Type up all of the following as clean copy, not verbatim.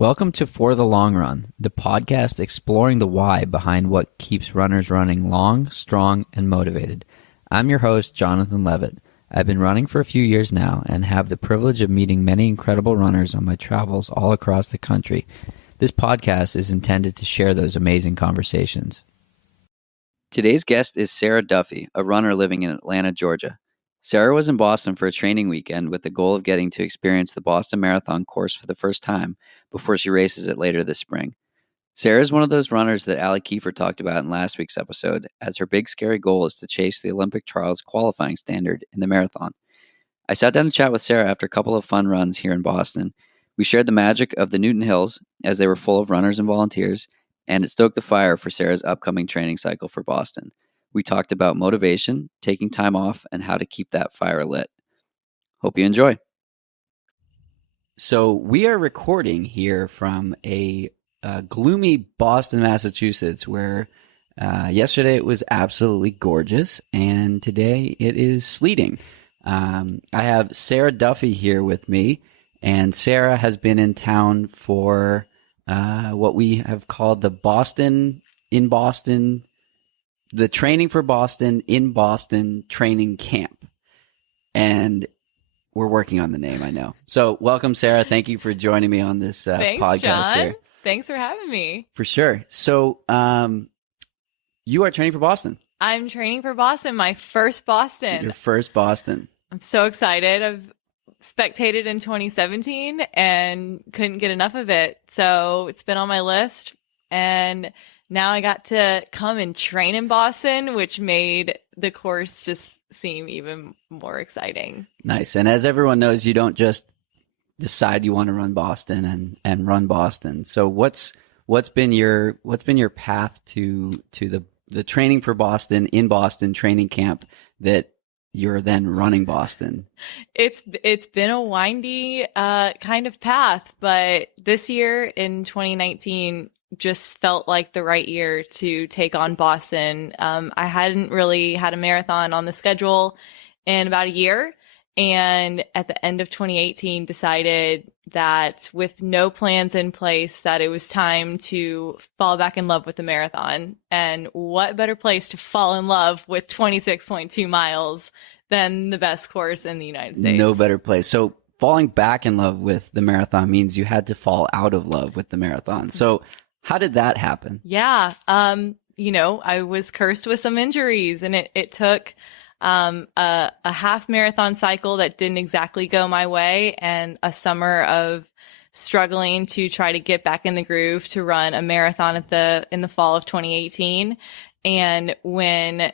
Welcome to For the Long Run, the podcast exploring the why behind what keeps runners running long, strong, and motivated. I'm your host, Jonathan Levitt. I've been running for a few years now and have the privilege of meeting many incredible runners on my travels all across the country. This podcast is intended to share those amazing conversations. Today's guest is Sarah Duffy, a runner living in Atlanta, Georgia. Sarah was in Boston for a training weekend with the goal of getting to experience the Boston Marathon course for the first time before she races it later this spring. Sarah is one of those runners that Ali Kiefer talked about in last week's episode, as her big scary goal is to chase the Olympic trials qualifying standard in the marathon. I sat down to chat with Sarah after a couple of fun runs here in Boston. We shared the magic of the Newton Hills, as they were full of runners and volunteers, and it stoked the fire for Sarah's upcoming training cycle for Boston. We talked about motivation, taking time off, and how to keep that fire lit. Hope you enjoy. So we are recording here from a gloomy Boston, Massachusetts, where yesterday it was absolutely gorgeous, and today it is sleeting. I have Sarah Duffy here with me, and Sarah has been in town for what we have called the Training for Boston in Boston training camp. And we're working on the name, I know. So welcome, Sarah. Thank you for joining me on this Thanks, podcast John. here. Thanks for having me. For sure. So you are training for Boston. I'm training for Boston, my first Boston. Your first Boston. I'm so excited. I've spectated in 2017 and couldn't get enough of it. So it's been on my list. And now I got to come and train in Boston, which made the course just seem even more exciting. Nice. And as everyone knows, you don't just decide you want to run Boston and run Boston. So what's been your path to the training for Boston in Boston training camp that you're then running Boston? It's been a windy kind of path, but this year in 2019 just felt like the right year to take on Boston. I hadn't really had a marathon on the schedule in about a year. And at the end of 2018, decided that with no plans in place, that it was time to fall back in love with the marathon. And what better place to fall in love with 26.2 miles than the best course in the United States? No better place. So falling back in love with the marathon means you had to fall out of love with the marathon. So how did that happen? Yeah. I was cursed with some injuries, and it took a half marathon cycle that didn't exactly go my way, and a summer of struggling to try to get back in the groove to run a marathon in the fall of 2018. And when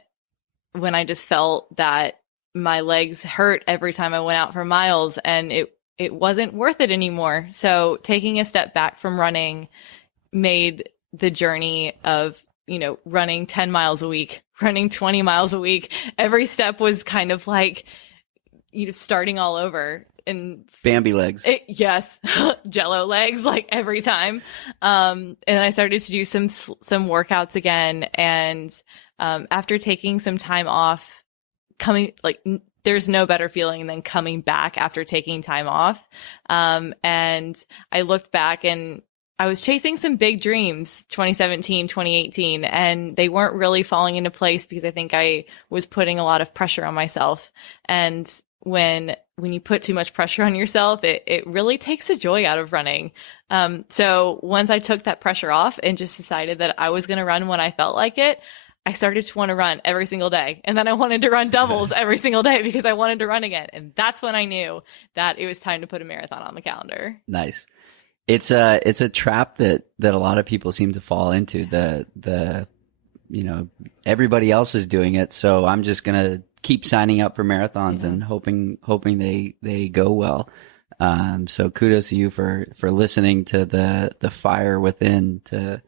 I just felt that my legs hurt every time I went out for miles, and it wasn't worth it anymore. So taking a step back from running made the journey of, running 10 miles a week, running 20 miles a week. Every step was kind of like, starting all over. And Bambi legs. Yes. Jello legs, like every time. And I started to do some workouts again. And after taking some time off, there's no better feeling than coming back after taking time off. And I looked back, and I was chasing some big dreams, 2017, 2018, and they weren't really falling into place because I think I was putting a lot of pressure on myself. And when you put too much pressure on yourself, it really takes the joy out of running. So once I took that pressure off and just decided that I was going to run when I felt like it, I started to want to run every single day. And then I wanted to run doubles every single day because I wanted to run again. And that's when I knew that it was time to put a marathon on the calendar. Nice. It's a trap that a lot of people seem to fall into. Everybody else is doing it, so I'm just gonna keep signing up for marathons and hoping they go well. So kudos to you for listening to the fire within to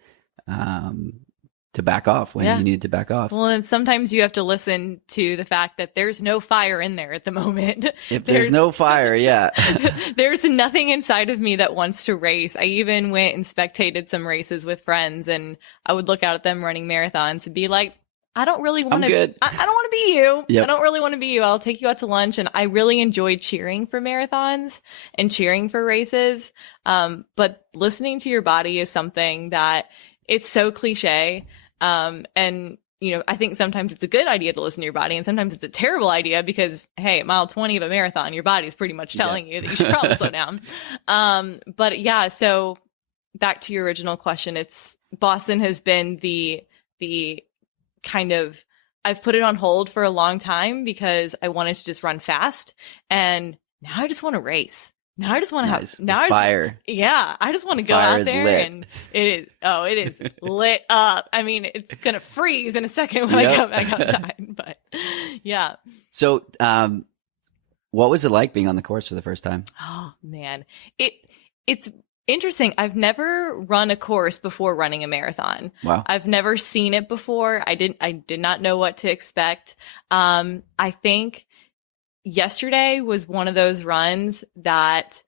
back off when you needed to back off. Well, and sometimes you have to listen to the fact that there's no fire in there at the moment. If there's no fire, yeah. There's nothing inside of me that wants to race. I even went and spectated some races with friends, and I would look out at them running marathons and be like, I don't really want I'm to, good. I don't want to be you. Yep. I don't really want to be you. I'll take you out to lunch. And I really enjoy cheering for marathons and cheering for races. But listening to your body is something that it's so cliche. And I think sometimes it's a good idea to listen to your body, and sometimes it's a terrible idea because, hey, at mile 20 of a marathon, your body's pretty much telling you that you should probably slow down. But yeah, so back to your original question, Boston has been the kind of, I've put it on hold for a long time because I wanted to just run fast, and now I just want to race. Now I just want to Nice. have now fire. I just want to go Fire out there lit. and it is lit up. I mean, it's gonna freeze in a second when I come back outside. But yeah. So what was it like being on the course for the first time? Oh man. It's interesting. I've never run a course before running a marathon. Wow. I've never seen it before. I did not know what to expect. I think yesterday was one of those runs that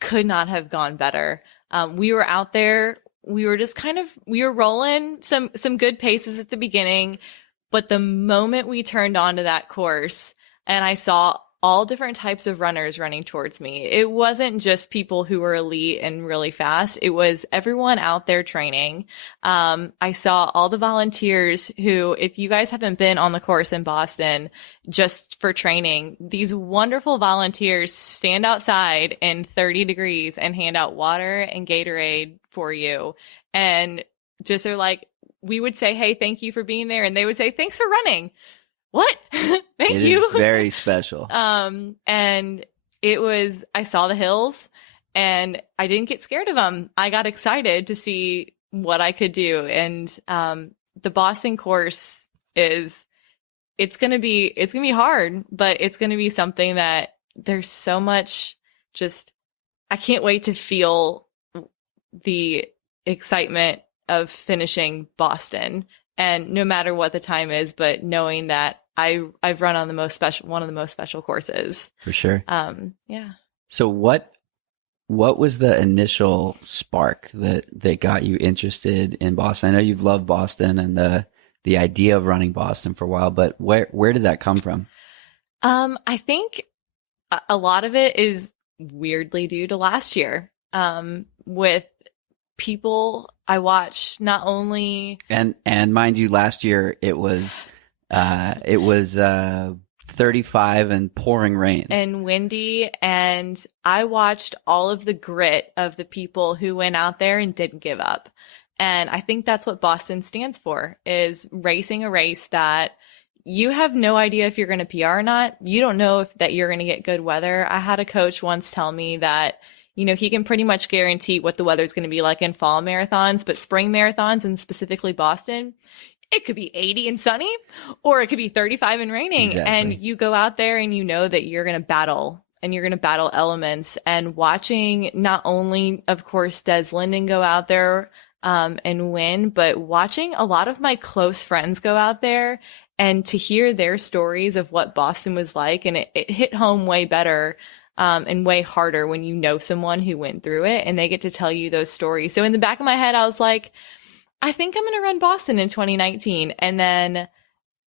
could not have gone better. We were out there. We were just we were rolling some good paces at the beginning, but the moment we turned onto that course and I saw all different types of runners running towards me, it wasn't just people who were elite and really fast. It was everyone out there training. I saw all the volunteers who, if you guys haven't been on the course in Boston just for training, these wonderful volunteers stand outside in 30 degrees and hand out water and Gatorade for you. And just are like, we would say, hey, thank you for being there. And they would say, thanks for running. What? Thank you. It is very special. And I saw the hills and I didn't get scared of them. I got excited to see what I could do. And, the Boston course it's going to be hard, but it's going to be something that there's so much I can't wait to feel the excitement of finishing Boston. And no matter what the time is, but knowing that I've run on one of the most special courses. For sure. Yeah. So what was the initial spark that got you interested in Boston? I know you've loved Boston and the idea of running Boston for a while, but where did that come from? I think a lot of it is weirdly due to last year. With people I watched, not only and mind you, last year it was 35 and pouring rain and windy, and I watched all of the grit of the people who went out there and didn't give up. And I think that's what Boston stands for, is racing a race that you have no idea if you're going to PR or not. You don't know that you're going to get good weather. I had a coach once tell me that, he can pretty much guarantee what the weather's going to be like in fall marathons, but spring marathons, and specifically Boston, it could be 80 and sunny, or it could be 35 and raining. Exactly. And you go out there and you know that you're going to battle, and you're going to battle elements. And watching not only, of course, Des Linden go out there and win, but watching a lot of my close friends go out there and to hear their stories of what Boston was like. And it hit home way better and way harder when you know someone who went through it and they get to tell you those stories. So in the back of my head, I was like, I think I'm going to run Boston in 2019. And then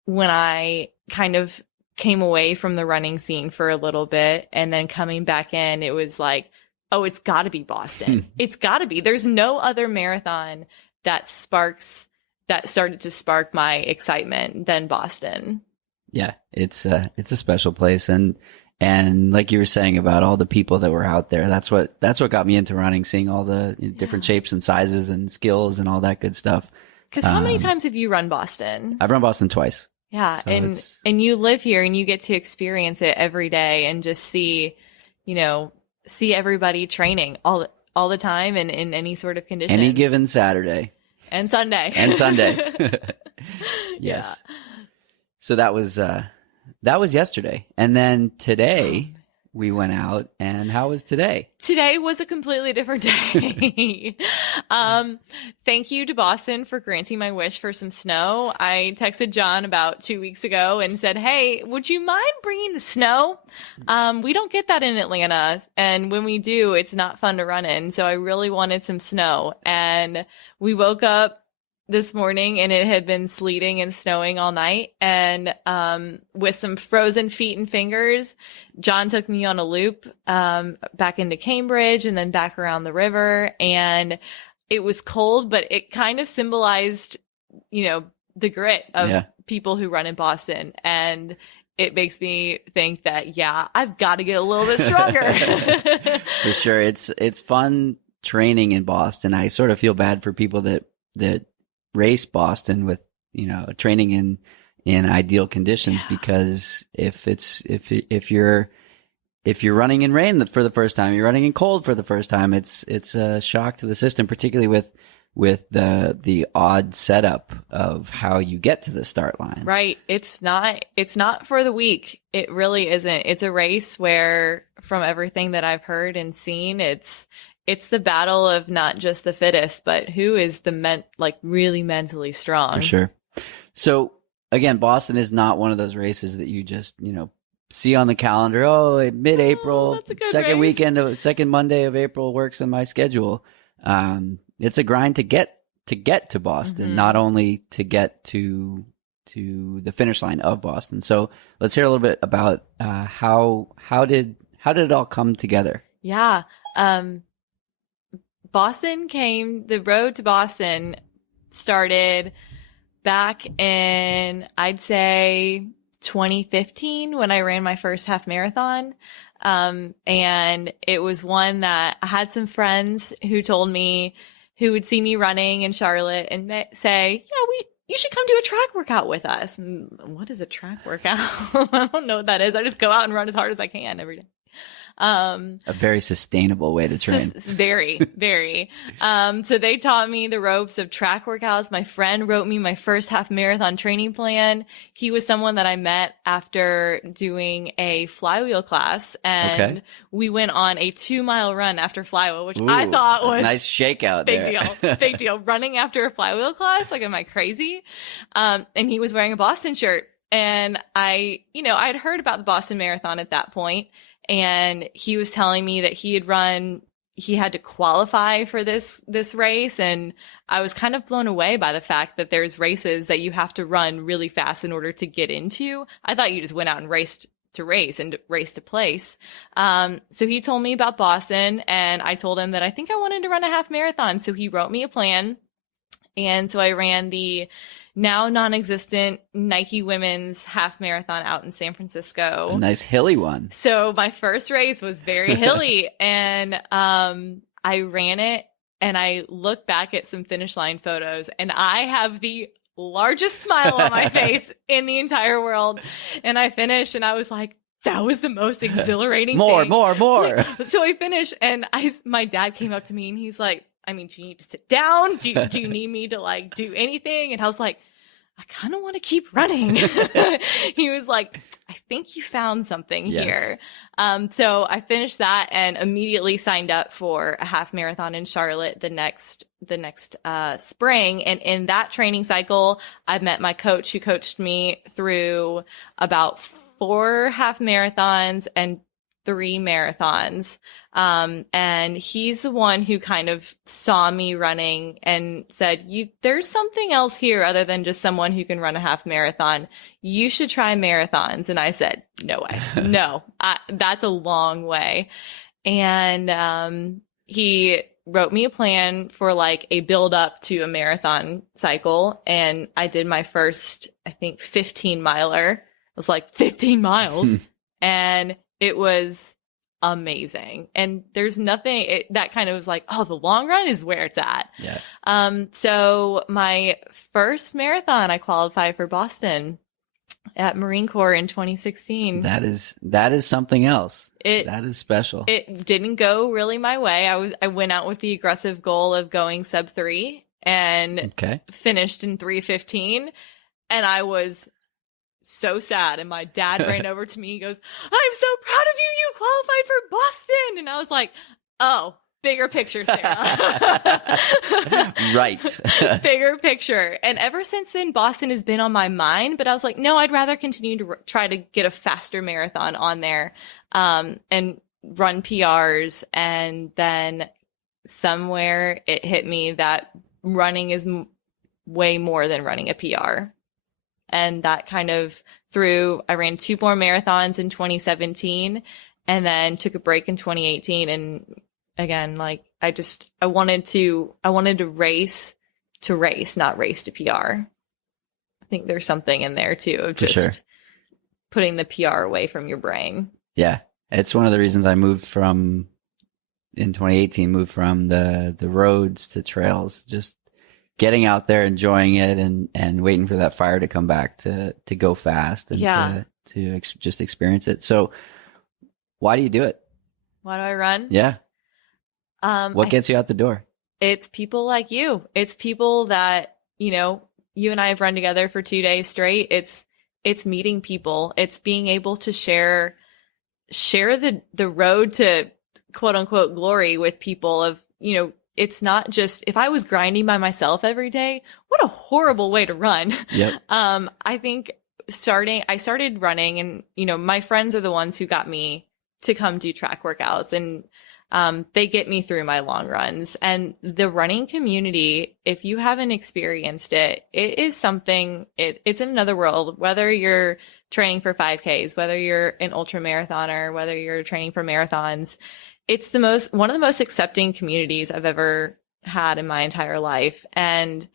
when I kind of came away from the running scene for a little bit and then coming back in, it was like, oh, it's got to be Boston. It's got to be. There's no other marathon that started to spark my excitement than Boston. Yeah, it's a special place, and like you were saying about all the people that were out there, that's what got me into running, seeing all the different shapes and sizes and skills and all that good stuff. Because how many times have you run Boston? I've run Boston twice. Yeah, so and you live here and you get to experience it every day and just see everybody training all the time and in any sort of condition. Any given Saturday. And Sunday. Yes. Yeah. So that was yesterday. And then today we went out, and how was today? Today was a completely different day. Thank you to Boston for granting my wish for some snow. I texted John about 2 weeks ago and said, hey, would you mind bringing the snow? We don't get that in Atlanta. And when we do, it's not fun to run in. So I really wanted some snow. And we woke up this morning, and it had been sleeting and snowing all night. And with some frozen feet and fingers, John took me on a loop back into Cambridge and then back around the river. And it was cold, but it kind of symbolized, the grit of people who run in Boston. And it makes me think that, I've got to get a little bit stronger. For sure. It's fun training in Boston. I sort of feel bad for people that race Boston with, training in ideal conditions, because if you're running in rain for the first time, you're running in cold for the first time, it's a shock to the system, particularly with the odd setup of how you get to the start line. Right. It's not for the weak. It really isn't. It's a race where, from everything that I've heard and seen, it's the battle of not just the fittest, but who is really mentally strong. For sure. So again, Boston is not one of those races that you just, see on the calendar. Oh, mid-April, second race. Second Monday of April works in my schedule. It's a grind to get to Boston, not only to get to the finish line of Boston. So let's hear a little bit about how did it all come together? Yeah. The road to Boston started back in, I'd say, 2015 when I ran my first half marathon. And it was one that I had some friends who told me, who would see me running in Charlotte and say, you should come do a track workout with us. And what is a track workout? I don't know what that is. I just go out and run as hard as I can every day. A very sustainable way to train. Very, very. So they taught me the ropes of track workouts. My friend wrote me my first half marathon training plan. He was someone that I met after doing a flywheel class, and we went on a 2-mile run after flywheel, which I thought was a nice shakeout. Big deal. Running after a flywheel class, am I crazy? And he was wearing a Boston shirt, and I'd heard about the Boston Marathon at that point. And he was telling me that he had to qualify for this race. And I was kind of blown away by the fact that there's races that you have to run really fast in order to get into. I thought you just went out and raced to race and race to place. So he told me about Boston, and I told him that I think I wanted to run a half marathon. So he wrote me a plan. And so I ran the now non-existent Nike women's half marathon out in San Francisco. A nice hilly one. So my first race was very hilly, and I ran it, and I look back at some finish line photos, and I have the largest smile on my face in the entire world. And I finished, and I was like, that was the most exhilarating thing. More. So I finished, and my dad came up to me, and he's like, do you need to sit down? Do you need me to do anything? And I was like, I kind of want to keep running. He was like, I think you found something here. So I finished that and immediately signed up for a half marathon in Charlotte the next spring. And in that training cycle, I met my coach, who coached me through about 4 half marathons and 3 marathons. And he's the one who kind of saw me running and said, there's something else here other than just someone who can run a half marathon. You should try marathons. And I said, no way. No, that's a long way. And, he wrote me a plan for a build up to a marathon cycle. And I did my first, I think, 15 miler. It was 15 miles. And it was amazing. And there's nothing that kind of was the long run is where it's at. Yeah. So my first marathon, I qualified for Boston at Marine Corps in 2016. That is something else. That is special. It didn't go really my way. I went out with the aggressive goal of going sub 3 and finished in 3:15. And I was so sad. And my dad ran over to me. He goes, I'm so proud of you. You qualified for Boston. And I was like, oh, bigger picture, Sarah. Right. Bigger picture. And ever since then, Boston has been on my mind. But I was like, no, I'd rather continue to try to get a faster marathon on there and run PRs. And then somewhere it hit me that running is way more than running a PR. And that kind of I ran 2 more marathons in 2017 and then took a break in 2018. And again, like I wanted to race to race, not race to PR. I think there's something in there too of just putting the PR away from your brain. Yeah. It's one of the reasons I moved from the roads to trails, just getting out there, enjoying it, and waiting for that fire to come back to go fast and just experience it. So why do you do it? Why do I run? Yeah. What gets you out the door? It's people like you. It's people that, you and I have run together for 2 days straight. It's meeting people. It's being able to share the road to quote unquote glory with people of, it's not just, if I was grinding by myself every day, what a horrible way to run. Yep. I think I started running and, my friends are the ones who got me to come do track workouts, and they get me through my long runs. And the running community, if you haven't experienced it, it is something, it's in another world, whether you're training for 5Ks, whether you're an ultra marathoner, whether you're training for marathons. It's one of the most accepting communities I've ever had in my entire life. And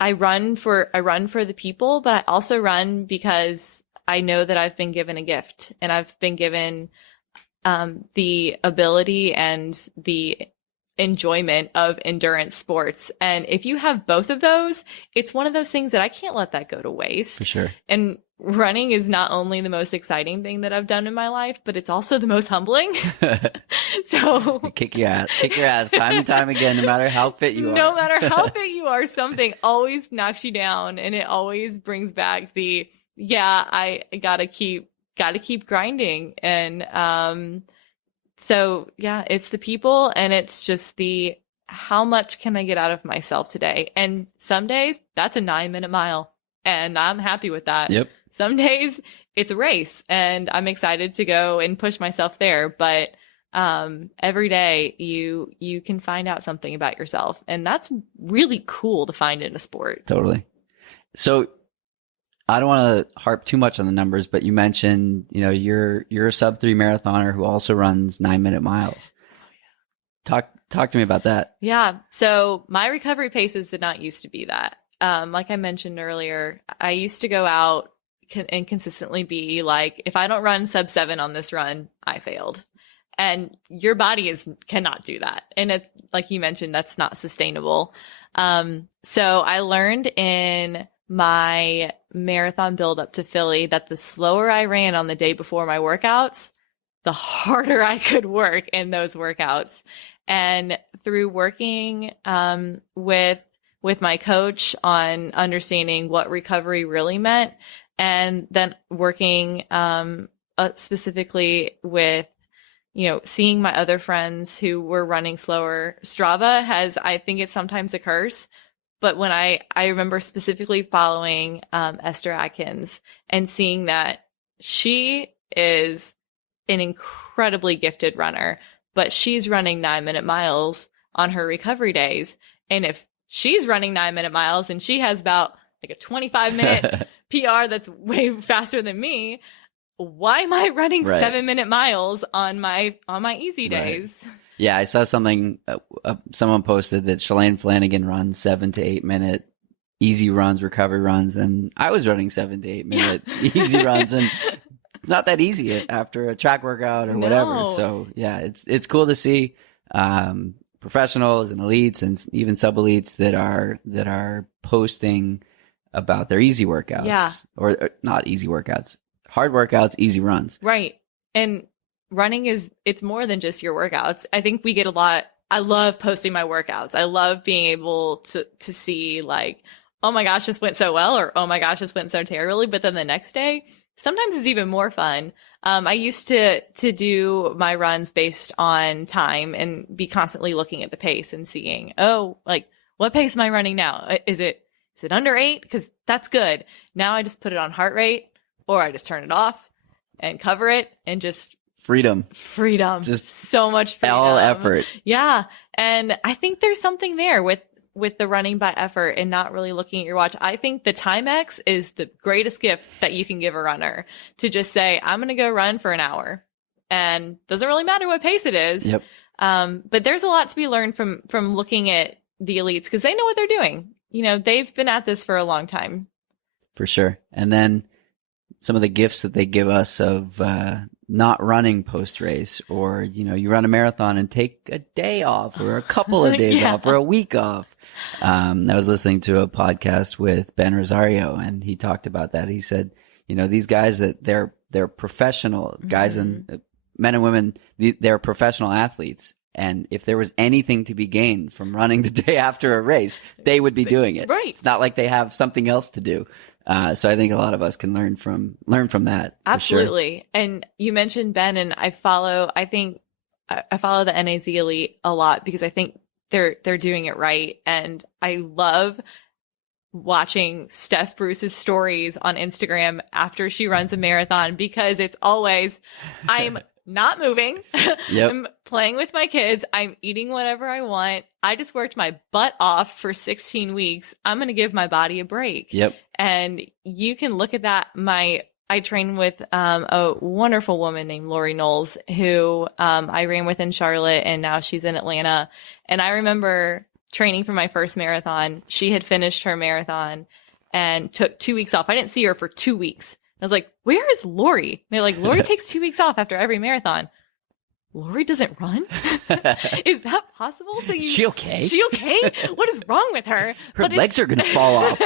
I run for the people, but I also run because I know that I've been given a gift, and I've been given the ability and the enjoyment of endurance sports. And if you have both of those, it's one of those things that I can't let that go to waste. For sure. And running is not only the most exciting thing that I've done in my life, but it's also the most humbling. So kick your ass time and time again, no matter how fit you are. No matter how fit you are, something always knocks you down, and it always brings back I gotta keep grinding. And so yeah, it's the people, and it's just how much can I get out of myself today? And some days that's a 9-minute mile, and I'm happy with that. Yep. Some days it's a race, and I'm excited to go and push myself there. But every day you can find out something about yourself, and that's really cool to find in a sport. Totally. So I don't want to harp too much on the numbers, but you mentioned, you're a sub 3 marathoner who also runs 9-minute miles. Talk to me about that. Yeah. So my recovery paces did not used to be that. Like I mentioned earlier, I used to go out and consistently be like, if I don't run sub 7 on this run, I failed. And your body cannot do that. And it, like you mentioned, that's not sustainable. So I learned in my marathon build up to Philly that the slower I ran on the day before my workouts, the harder I could work in those workouts. And through working with my coach on understanding what recovery really meant, and then working specifically with seeing my other friends who were running slower. Strava I think it's sometimes a curse, but when I remember specifically following Esther Atkins and seeing that she is an incredibly gifted runner, but she's running 9-minute miles on her recovery days. And if she's running 9-minute miles and she has about like a 25-minute PR that's way faster than me, why am I running 7-minute miles on my easy days? Right. Yeah, I saw something, someone posted that Shalane Flanagan runs 7 to 8 minute easy runs, recovery runs, and I was running 7 to 8 minute easy runs, and it's not that easy after a track workout or whatever. So yeah, it's cool to see professionals and elites and even sub elites that are posting about their easy workouts, or not easy workouts. Hard workouts, easy runs. Right. And running it's more than just your workouts. I think we get a lot. I love posting my workouts. I love being able to see like, oh my gosh, this went so well, or oh my gosh, this went so terribly. But then the next day, sometimes it's even more fun. I used to do my runs based on time and be constantly looking at the pace and seeing, like what pace am I running now? Is it under 8? Because that's good. Now I just put it on heart rate, or I just turn it off and cover it and just freedom. Just so much freedom. All effort. Yeah. And I think there's something there with with the running by effort and not really looking at your watch. I think the Timex is the greatest gift that you can give a runner, to just say, I'm going to go run for an hour, and doesn't really matter what pace it is. Yep. But there's a lot to be learned from looking at the elites, because they know what they're doing. You know, they've been at this for a long time. For sure. And then some of the gifts that they give us of not running post race, or, you know, you run a marathon and take a day off or a couple of days off or a week off. I was listening to a podcast with Ben Rosario, and he talked about that. He said, you know, these guys, that they're professional guys, and men and women, they're professional athletes. And if there was anything to be gained from running the day after a race, they would be doing it. Right. It's not like they have something else to do. So I think a lot of us can learn from that. Absolutely. Sure. And you mentioned Ben, and I follow the NAZ Elite a lot, because I think they're doing it right. And I love watching Steph Bruce's stories on Instagram after she runs a marathon, because it's always, I'm not moving. Yep. I'm playing with my kids. I'm eating whatever I want. I just worked my butt off for 16 weeks. I'm going to give my body a break. Yep. And you can look at that. I train with a wonderful woman named Lori Knowles, who I ran with in Charlotte, and now she's in Atlanta. And I remember training for my first marathon. She had finished her marathon and took 2 weeks off. I didn't see her for 2 weeks. I was like, where is Lori? And they're like, Lori takes 2 weeks off after every marathon. Lori doesn't run? Is that possible? So she okay? She okay? What is wrong with her? Her legs are going to fall off.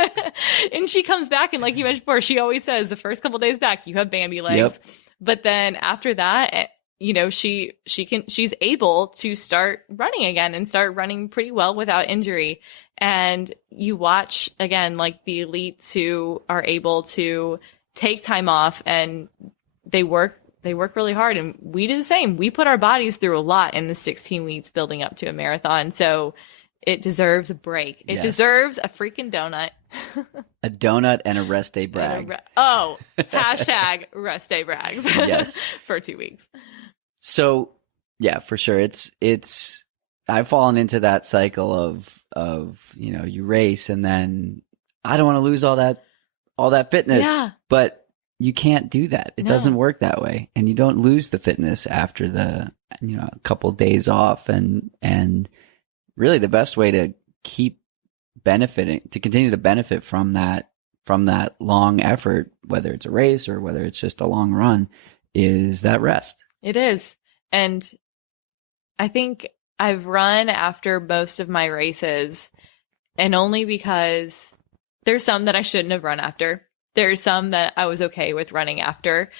And she comes back, and like you mentioned before, she always says the first couple days back, you have Bambi legs. Yep. But then after that, you know, she's able to start running again, and start running pretty well without injury. And you watch again, like the elites who are able to take time off, and they work really hard, and we do the same. We put our bodies through a lot in the 16 weeks building up to a marathon. So it deserves a break. It deserves a freaking donut. A donut and a rest day brag. Hashtag rest day brags. Yes. For 2 weeks. So yeah, for sure. It's I've fallen into that cycle of, you know, you race, and then I don't want to lose all that fitness. Yeah. But you can't do that. It doesn't work that way. And you don't lose the fitness after the, you know, a couple days off. And really the best way to keep benefiting, to continue to benefit from that long effort, whether it's a race or whether it's just a long run, is that rest. It is. And I think I've run after most of my races, and only because there's some that I shouldn't have run after. There's some that I was okay with running after,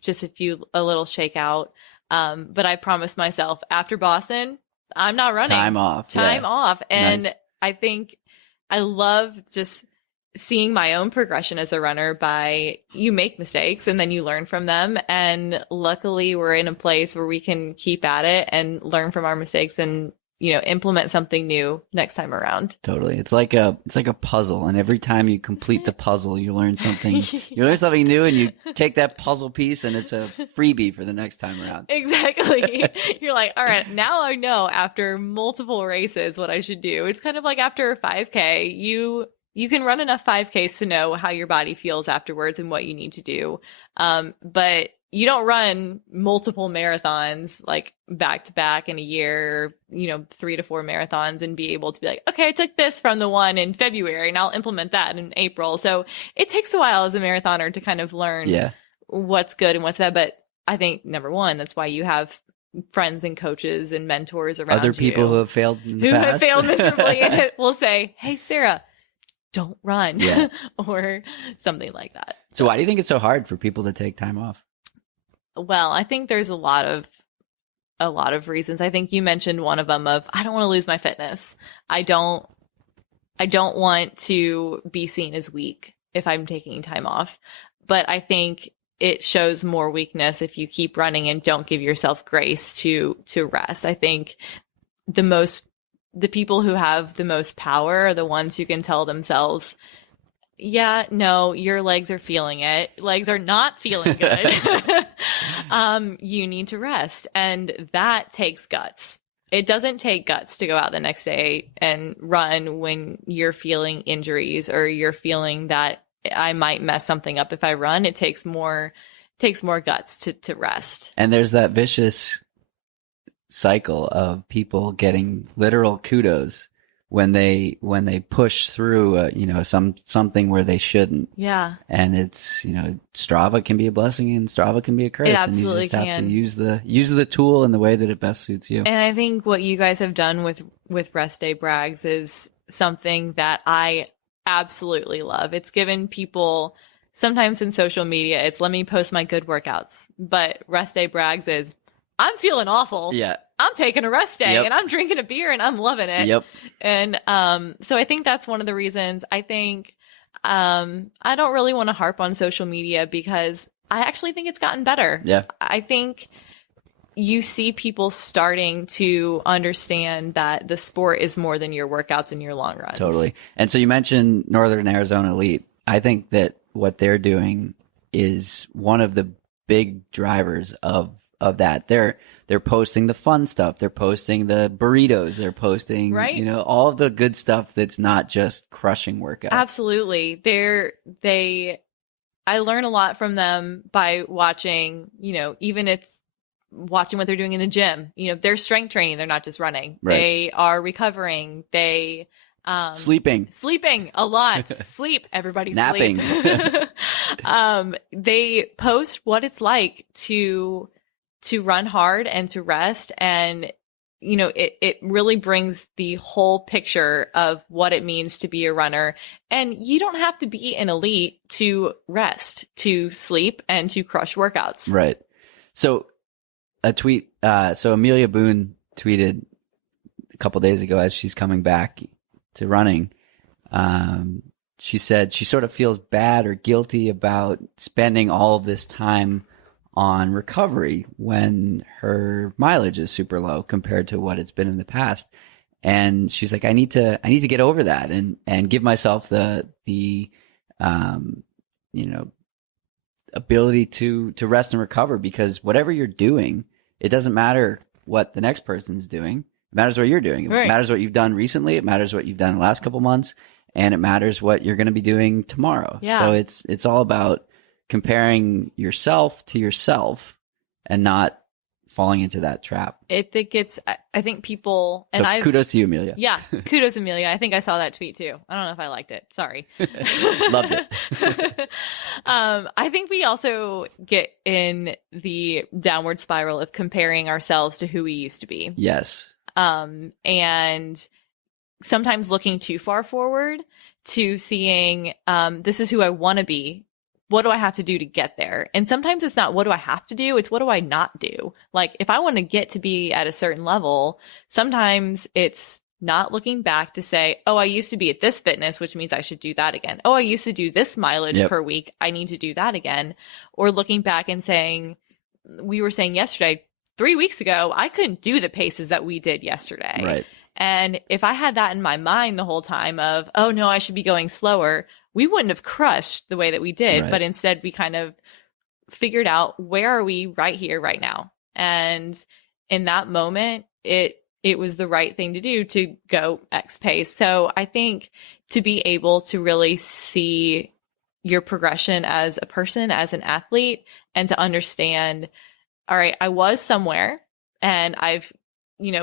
just a little shakeout. But I promised myself after Boston, I'm not running. Time off. And nice. I think I love just seeing my own progression as a runner. By you make mistakes and then you learn from them. And luckily we're in a place where we can keep at it and learn from our mistakes, and, you know, implement something new next time around. Totally. It's like a puzzle. And every time you complete the puzzle, you learn something, you learn something new, and you take that puzzle piece, and it's a freebie for the next time around. Exactly. You're like, all right, now I know after multiple races what I should do. It's kind of like after a 5K, you can run enough 5Ks to know how your body feels afterwards and what you need to do. But you don't run multiple marathons like back to back in a year, you know, 3 to 4 marathons, and be able to be like, okay, I took this from the one in February and I'll implement that in April. So it takes a while as a marathoner to kind of learn what's good and what's bad. But I think number one, that's why you have friends and coaches and mentors around other people who have failed in the who past. have failed miserably and will say, hey, Sarah, don't run, or something like that. So why do you think it's so hard for people to take time off? Well, I think there's a lot of reasons. I think you mentioned one of them of, I don't want to lose my fitness. I don't want to be seen as weak if I'm taking time off. But I think it shows more weakness if you keep running and don't give yourself grace to rest. I think the people who have the most power are the ones who can tell themselves, yeah, no, your legs are feeling it. Legs are not feeling good. You need to rest. And that takes guts. It doesn't take guts to go out the next day and run when you're feeling injuries or you're feeling that I might mess something up if I run. It takes more guts to rest. And there's that vicious cycle of people getting literal kudos when they push through something where they shouldn't. Yeah. And it's, Strava can be a blessing and Strava can be a curse. It absolutely and you just have can. to use the tool in the way that it best suits you. And I think what you guys have done with Rest Day Brags is something that I absolutely love. It's given people, sometimes in social media, it's let me post my good workouts. But Rest Day Brags is I'm feeling awful. Yeah. I'm taking a rest day Yep. and I'm drinking a beer and I'm loving it. Yep. And so I think that's one of the reasons. I think I don't really want to harp on social media because I actually think it's gotten better. Yeah. I think you see people starting to understand that the sport is more than your workouts and your long runs. Totally. And so you mentioned Northern Arizona Elite. I think that what they're doing is one of the big drivers of that. They're posting the fun stuff. They're posting the burritos. They're posting, right? All of the good stuff that's not just crushing workouts. Absolutely. I learn a lot from them by watching, even it's watching what they're doing in the gym. They're strength training. They're not just running. Right. They are recovering. They sleeping a lot. Sleep. Everybody napping. Sleep. They post what it's like to run hard and to rest. And, it really brings the whole picture of what it means to be a runner. And you don't have to be an elite to rest, to sleep, and to crush workouts. Right. So a tweet, so Amelia Boone tweeted a couple days ago as she's coming back to running. She said she sort of feels bad or guilty about spending all of this time on recovery when her mileage is super low compared to what it's been in the past. And she's like, I need to get over that and give myself the ability to rest and recover, because whatever you're doing, it doesn't matter what the next person's doing. It matters what you're doing. It Right. matters what you've done recently. It matters what you've done the last couple months, and it matters what you're going to be doing tomorrow. Yeah. So it's all about comparing yourself to yourself and not falling into that trap. I think people, and So kudos to you, Amelia. Yeah, kudos, Amelia. I think I saw that tweet too. I don't know if I liked it. Sorry. Loved it. I think we also get in the downward spiral of comparing ourselves to who we used to be. Yes. And sometimes looking too far forward to seeing, this is who I want to be. What do I have to do to get there? And sometimes it's not what do I have to do, it's what do I not do? Like if I want to get to be at a certain level, sometimes it's not looking back to say, oh, I used to be at this fitness, which means I should do that again. Oh, I used to do this mileage per week. I need to do that again. Or looking back and saying, we were saying yesterday, 3 weeks ago, I couldn't do the paces that we did yesterday. Right. And if I had that in my mind the whole time of, oh no, I should be going slower, we wouldn't have crushed the way that we did. Right. But instead we kind of figured out, where are we right here, right now? And in that moment, it was the right thing to do to go X pace. So I think to be able to really see your progression as a person, as an athlete, and to understand, all right, I was somewhere and I've,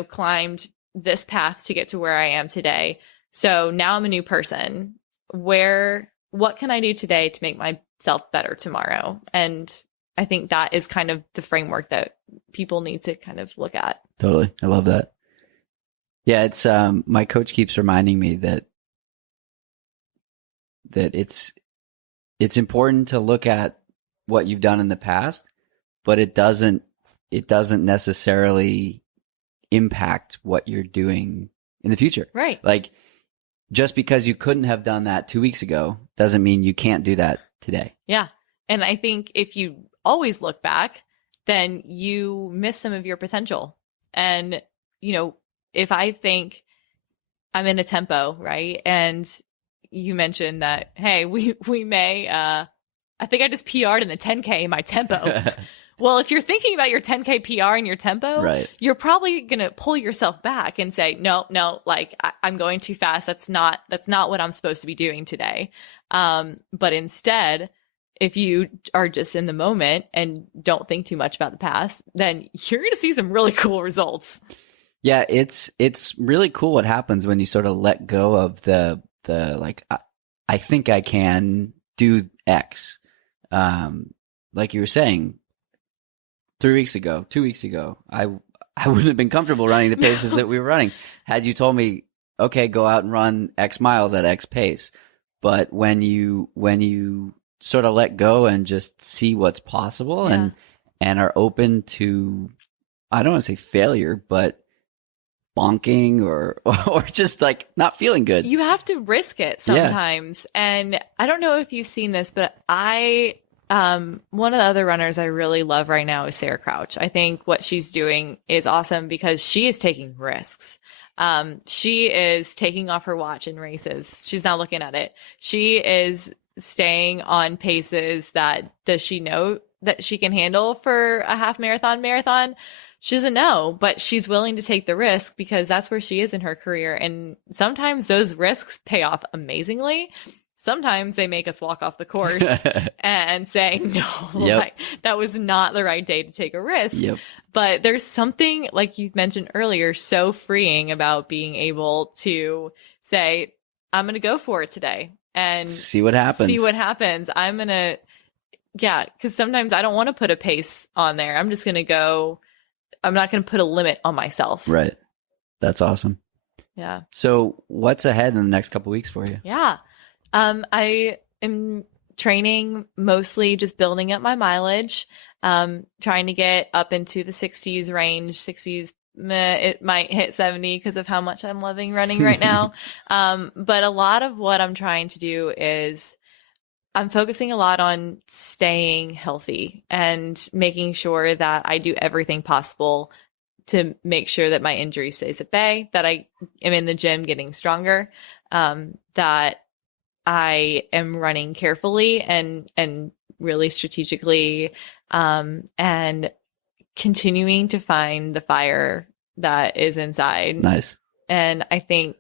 climbed this path to get to where I am today. So now I'm a new person. What can I do today to make myself better tomorrow? And I think that is kind of the framework that people need to kind of look at. Totally. I love that. Yeah, it's my coach keeps reminding me that it's important to look at what you've done in the past, but it doesn't necessarily impact what you're doing in the future. Right. Like just because you couldn't have done that 2 weeks ago doesn't mean you can't do that today. Yeah. And I think if you always look back, then you miss some of your potential. And, if I think I'm in a tempo, right? And you mentioned that, hey, we may, I think I just PR'd in the 10K in my tempo. Well, if you're thinking about your 10K PR and your tempo, Right. you're probably going to pull yourself back and say, no, like I'm going too fast. That's not what I'm supposed to be doing today. But instead, if you are just in the moment and don't think too much about the past, then you're going to see some really cool results. Yeah, it's really cool what happens when you sort of let go of the like, I think I can do X. Like you were saying, 2 weeks ago, I wouldn't have been comfortable running the paces that we were running had you told me, okay, go out and run X miles at X pace. But when you sort of let go and just see what's possible and are open to, I don't want to say failure, but bonking or just like not feeling good. You have to risk it sometimes. Yeah. And I don't know if you've seen this, but one of the other runners I really love right now is Sarah Crouch. I think what she's doing is awesome because she is taking risks. She is taking off her watch in races. She's not looking at it. She is staying on paces that does she know that she can handle for a half marathon? She doesn't know, but she's willing to take the risk because that's where she is in her career. And sometimes those risks pay off amazingly. Sometimes they make us walk off the course and say, no, like, that was not the right day to take a risk. Yep. But there's something, like you mentioned earlier, so freeing about being able to say, I'm going to go for it today and see what happens. I'm going to, because sometimes I don't want to put a pace on there. I'm just going to go. I'm not going to put a limit on myself. Right. That's awesome. Yeah. So what's ahead in the next couple of weeks for you? Yeah. I am training mostly just building up my mileage, trying to get up into the 60s range, 60s. It might hit 70 because of how much I'm loving running right now. But a lot of what I'm trying to do is I'm focusing a lot on staying healthy and making sure that I do everything possible to make sure that my injury stays at bay, that I am in the gym getting stronger, that I am running carefully and really strategically, and continuing to find the fire that is inside. Nice. And I think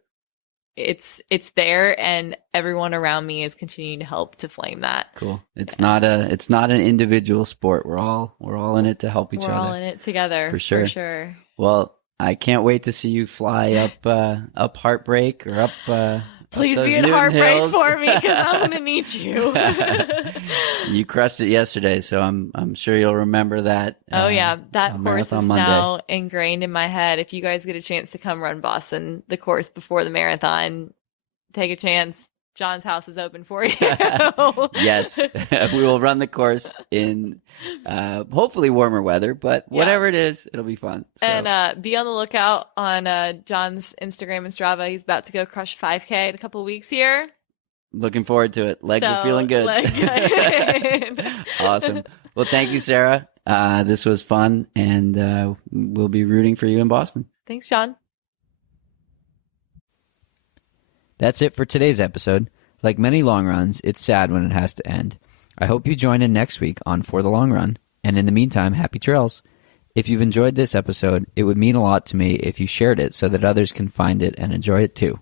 it's there, and everyone around me is continuing to help to flame that. Cool. It's not an individual sport. We're all in it to help each other. We're all in it together. For sure. For sure. Well, I can't wait to see you fly up Heartbreak or up. Please be at Heartbreak for me because I'm going to need you. You crushed it yesterday, so I'm sure you'll remember that. Oh, yeah. That course is now ingrained in my head. If you guys get a chance to come run Boston, the course before the marathon, take a chance. John's house is open for you. Yes. We will run the course in hopefully warmer weather, but whatever it is, it'll be fun. So. And be on the lookout on John's Instagram and Strava. He's about to go crush 5K in a couple weeks here. Looking forward to it. Legs are feeling good. Awesome. Well, thank you, Sarah. This was fun, and we'll be rooting for you in Boston. Thanks, John. That's it for today's episode. Like many long runs, it's sad when it has to end. I hope you join in next week on For the Long Run, and in the meantime, happy trails. If you've enjoyed this episode, it would mean a lot to me if you shared it so that others can find it and enjoy it too.